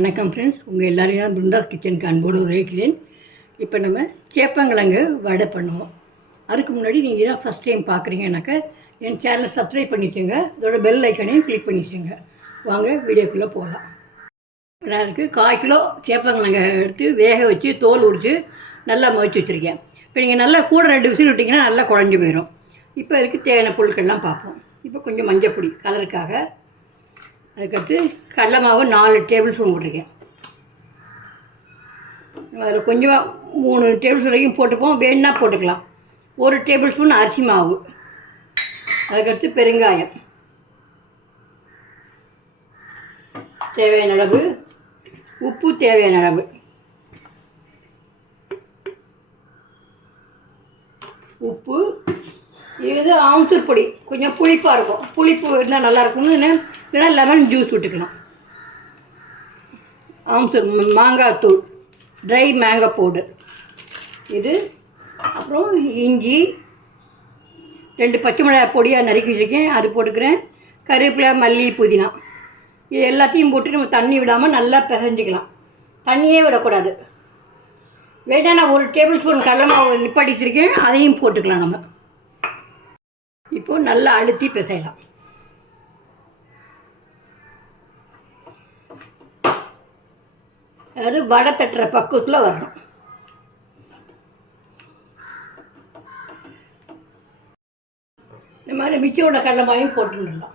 வணக்கம் ஃப்ரெண்ட்ஸ் உங்கள் எல்லாரையும் நான் பிருந்தாஸ் கிச்சனுக்கு அன்போடு உரைக்கிறேன் இப்போ நம்ம சேப்பங்கிழங்கு வடை பண்ணுவோம். அதுக்கு முன்னாடி நீங்கள் தான் ஃபஸ்ட் டைம் பார்க்குறீங்கன்னாக்கா என் சேனலை சப்ஸ்கிரைப் பண்ணிக்கோங்க. அதோட பெல் ஐக்கனையும் கிளிக் பண்ணிக்கோங்க. வாங்க வீடியோக்குள்ளே போகலாம் நான் அதுக்கு கால் கிலோ சேப்பங்கிழங்க எடுத்து வேக வச்சு தோல் உரித்து நல்லா முயற்சி வச்சுருக்கேன். இப்போ நீங்கள் நல்லா கூட ரெண்டு விசில் விட்டிங்கன்னா நல்லா குழஞ்சி போயிடும் இப்போ இருக்குது தேவையான பொருட்கள்லாம் பார்ப்போம். இப்போ கொஞ்சம் மஞ்சள் பொடி கலருக்காக அதுக்கடுத்து கடலை மாவு நாலு டேபிள் ஸ்பூன் போட்டிருக்கேன். அதில் கொஞ்சமாக மூணு டேபிள் ஸ்பூன் வரைக்கும் போட்டுப்போம். வேணுன்னா போட்டுக்கலாம். ஒரு டேபிள் ஸ்பூன் அரிசி மாவு. அதுக்கடுத்து பெருங்காயம். தேவையான அளவு உப்பு தேவையான அளவு. உப்பு இது ஆம்சூர் பொடி. கொஞ்சம் புளிப்பாக இருக்கும். புளிப்பு இருந்தால் நல்லா இல்லைன்னா லெமன் ஜூஸ் விட்டுக்கலாம் ஆமாம் சார் மாங்காய் தூள் ட்ரை மேங்காய் பவுடர் இது அப்புறம் இஞ்சி ரெண்டு பச்சை மிளகாய் பொடியாக நறுக்கி வச்சுருக்கேன் அது போட்டுக்கிறேன். கருவேப்பிலை மல்லி புதினா. இது எல்லாத்தையும் போட்டு நம்ம தண்ணி விடாமல் நல்லா பிசைஞ்சிக்கலாம். தண்ணியே விடக்கூடாது. வேணா நான் ஒரு டேபிள் ஸ்பூன் கடலை மாவு நிப்பாட்டி வச்சுருக்கேன் அதையும் போட்டுக்கலாம் நம்ம. இப்போது நல்லா அழுத்தி பிசையலாம். அதாவது வடை தட்டுற பக்குவத்தில் வரணும். இந்த மாதிரி மிச்சம் உள்ள மாவையும் போட்டுடலாம்.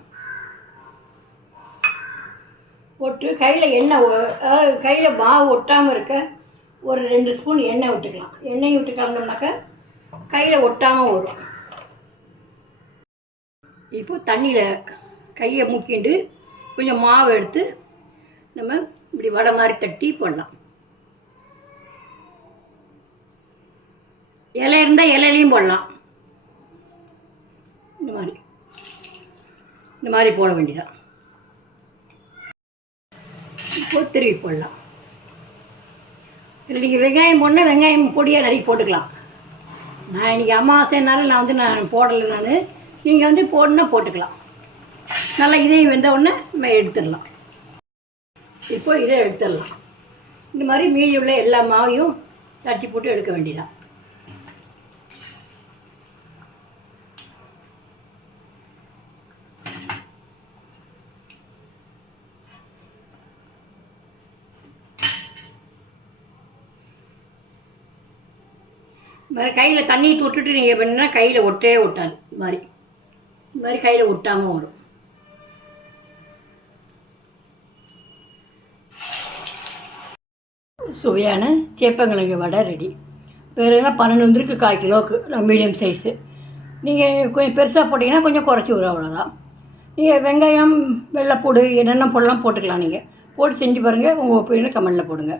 போட்டு கையில் எண்ணெய் அதாவது கையில் மாவு ஒட்டாமல் இருக்க ஒரு ரெண்டு ஸ்பூன் எண்ணெய் விட்டுக்கலாம். எண்ணெய் விட்டு கலந்தோம்னாக்கா கையில் ஒட்டாமல் வரும். இப்போ தண்ணியில் கையை முக்கிண்டு கொஞ்சம் மாவு எடுத்து நம்ம இப்படி வடை மாதிரி தட்டி போடலாம். இலை இருந்தால் இலையிலையும் போடலாம். இந்த மாதிரி. இந்த மாதிரி போட வேண்டியதான் இப்போ திருவி போடலாம். இல்லை நீங்கள் வெங்காயம் போடணும் வெங்காயம் பொடியாக நிறைய போட்டுக்கலாம். நான் இன்றைக்கி அமாவாசைனால நான் வந்து நான் போடலை நான். நீங்கள் வந்து போடணுன்னா போட்டுக்கலாம். நல்லா இதையும் வெந்த உடனே நம்ம எடுத்துடலாம். இப்போ இதை எடுத்துடலாம். இந்த மாதிரி மீதி உள்ள எல்லா மாவையும் தட்டி போட்டு எடுக்க வேண்டியதான் மாதிரி கையில் தண்ணி தொட்டுட்டு நீங்கள் பண்ணால் கையில் ஒட்டே ஒட்டாது. இது மாதிரி. இந்த மாதிரி கையில் ஒட்டாமல் வரும். சுவையான சேப்பங்கிழங்கு வடை ரெடி வேறு என்ன பன்னெண்டு வந்துருக்கு கால் கிலோவுக்கு மீடியம் சைஸு நீங்கள் கொஞ்சம் பெருசாக போட்டிங்கன்னா கொஞ்சம் குறைச்சி வரும் அவ்வளோதான் நீங்கள் வெங்காயம் வெள்ளைப்பூடு என்னென்ன போடலாம் போட்டுக்கலாம் நீங்கள் போட்டு செஞ்சு பாருங்கள் உங்கள் ஒப்பீனியில் கமெண்டில் போடுங்க.